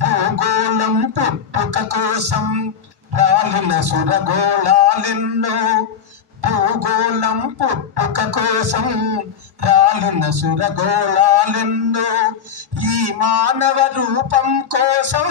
భూగోళం పుట్టుక కోసం రాలిన సురగోళాలెన్నో భూగోళం పుట్టుక కోసం రాలిన సురగోళాలెన్నో ఈ మానవ రూపం కోసం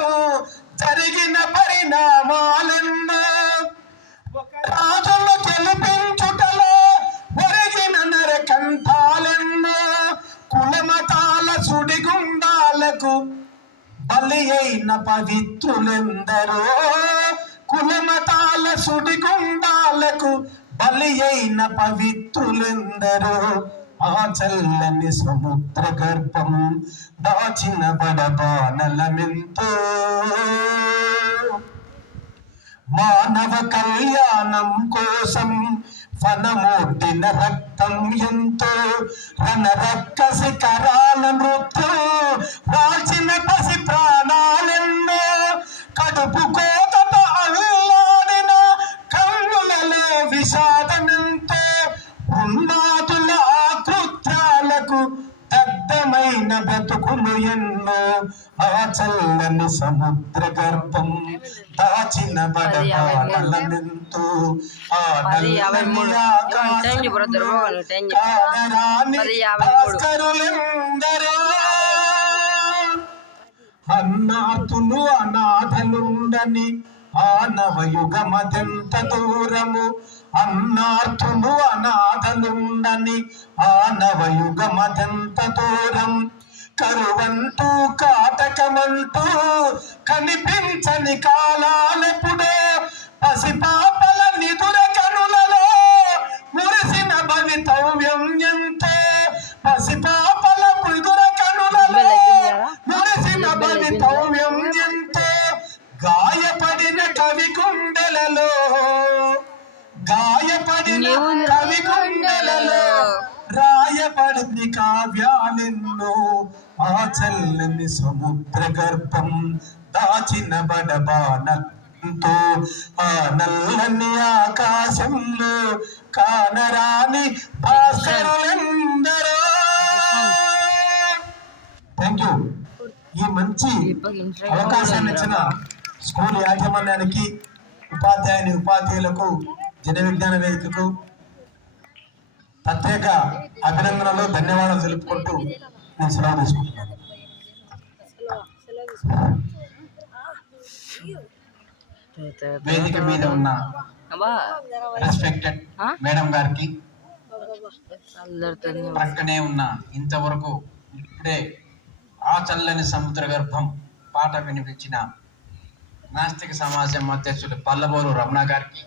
బలి అయిన పవిత్రులెందరో? కులమతాల సుడిగుండాలకు బలి అయిన పవిత్రులెందరో? ఆ చల్లని సముద్ర గర్భం దాచిన బడబానలమెంతో మానవ కళ్యాణం కోసం వనమూర్తిన రక్తం ఎంతో రణరక్కసి కరాల నృత్యం రాల్చిన బ్రతుకులు ఎన్నో ఆ చల్లని సముద్ర గర్భం దాచిన బడబాడలమెంతో ఆ పది యాభై మూడు. నల్లని టైం చెప్పు బ్రదర్, బాగా టైం చెప్పు. కాదరాని పది యాభై మూడు. భాస్కరులెందరో అన్నాతులు అనాథలుండని ఆనవయుగమదెంత దూరము అన్నార్థులు అనాథలుండని ఆనవయుగమదెంత దూరం కరువంటూ కాటకమంటూ కనిపించని కాలాలెప్పుడో పసిపాపల నిదుర కనులలో మురిసిన భవితవ్యం ఎంతో. పసిపాపల నిదుర కనులలో మురిసిన భవితవ్యం ఎంతో. గాయపడిన కవి గుండెలలో గాయపడిన? కవి గుండెలలో రాయబడింది కావ్యాలెన్నో ఆ చల్లని సముద్ర గర్భం దాచిన బడబానంతో ఆ నల్లని ఆకాశంలో కానరాని భాస్కరులెందరో. థ్యాంక్ యూ ఈ మంచి అవకాశాన్ని ఇచ్చిన స్కూల్ యాజమాన్యానికి ఉపాధ్యాయుని ఉపాధ్యాయులకు జన విజ్ఞాన వేదికకు ప్రత్యేక అభినందనలు ధన్యవాదాలు తెలుపుకుంటూ నేను సెలవు తీసుకుంటున్నాను వేదిక మీద ఉన్న రెస్పెక్టెడ్? మేడం గారికి ప్రక్కనే ఉన్న ఇంతవరకు ఇప్పుడే ఆ చల్లని సముద్ర గర్భం పాట వినిపించిన నాస్తిక సమాజం అధ్యక్షులు పల్లబోరు రమణ గారికి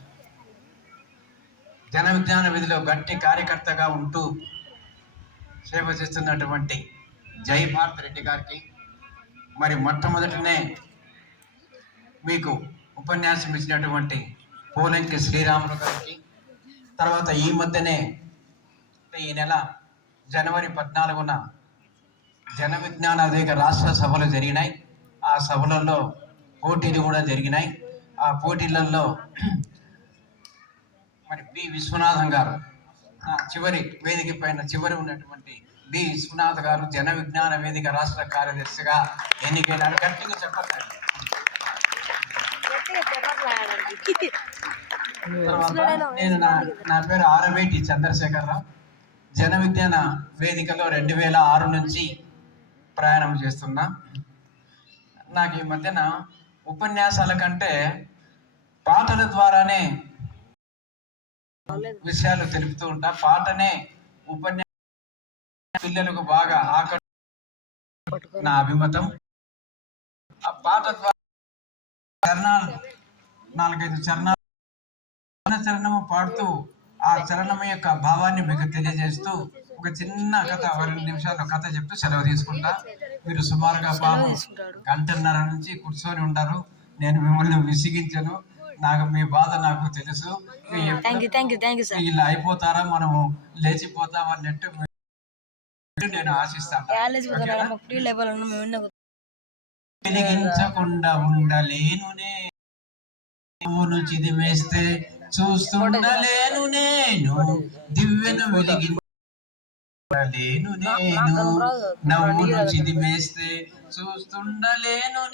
జన విజ్ఞాన విధిలో గట్టి కార్యకర్తగా ఉంటూ సేవ చేస్తున్నటువంటి జై భారత్ రెడ్డి గారికి మరి మొట్టమొదటనే మీకు ఉపన్యాసం ఇచ్చినటువంటి పోలంకి శ్రీరాములు గారికి తర్వాత ఈ మధ్యనే ఈ నెల జనవరి పద్నాలుగున జన విజ్ఞాన అధిక రాష్ట్ర సభలు జరిగినాయి. ఆ సభలలో పోటీలు కూడా జరిగినాయి. ఆ పోటీలలో మరి బి విశ్వనాథం గారు. చివరి వేదిక పైన చివరి ఉన్నటువంటి బి విశ్వనాథ్ గారు జన విజ్ఞాన వేదిక రాష్ట్ర కార్యదర్శిగా ఎన్నికైనారు. గట్టిగా చెప్పండి. తర్వాత నేను నా నా పేరు ఆరవేటి చంద్రశేఖరరావు. జన విజ్ఞాన వేదికలో రెండు వేల ఆరు నుంచి ప్రయాణం చేస్తున్నా. నాకు ఈ మధ్యన ఉపన్యాసాల కంటే పాటల ద్వారానే విషయాలు తెలుపుతూ ఉంటా. పాటనే ఉపన్యాస పిల్లలకు బాగా ఆకర్ష నా అభిమతం. ఆ పాట ద్వారా చరణాలు నాలుగైదు చరణాలు చరణము పాడుతూ ఆ చరణం యొక్క భావాన్ని మీకు తెలియజేస్తూ ఒక చిన్న కథ రెండు నిమిషాల్లో కథ చెప్తూ సెలవు తీసుకుంటా. మీరు సుమారుగా పాపం గంటన్నర నుంచి కూర్చొని ఉంటారు. నేను మిమ్మల్ని విసిగించను. నాకు మీ బాధ నాకు తెలుసు. ఇలా అయిపోతారా? మనము లేచిపోతాం అన్నట్టు నేను ఆశిస్తాను. వెలిగించకుండా నువ్వును చిదిమేస్తే చూస్తుండలేను నేను దివ్యను వెలిగి నేను నవ్వును చిదిమేస్తే చూస్తుండలేను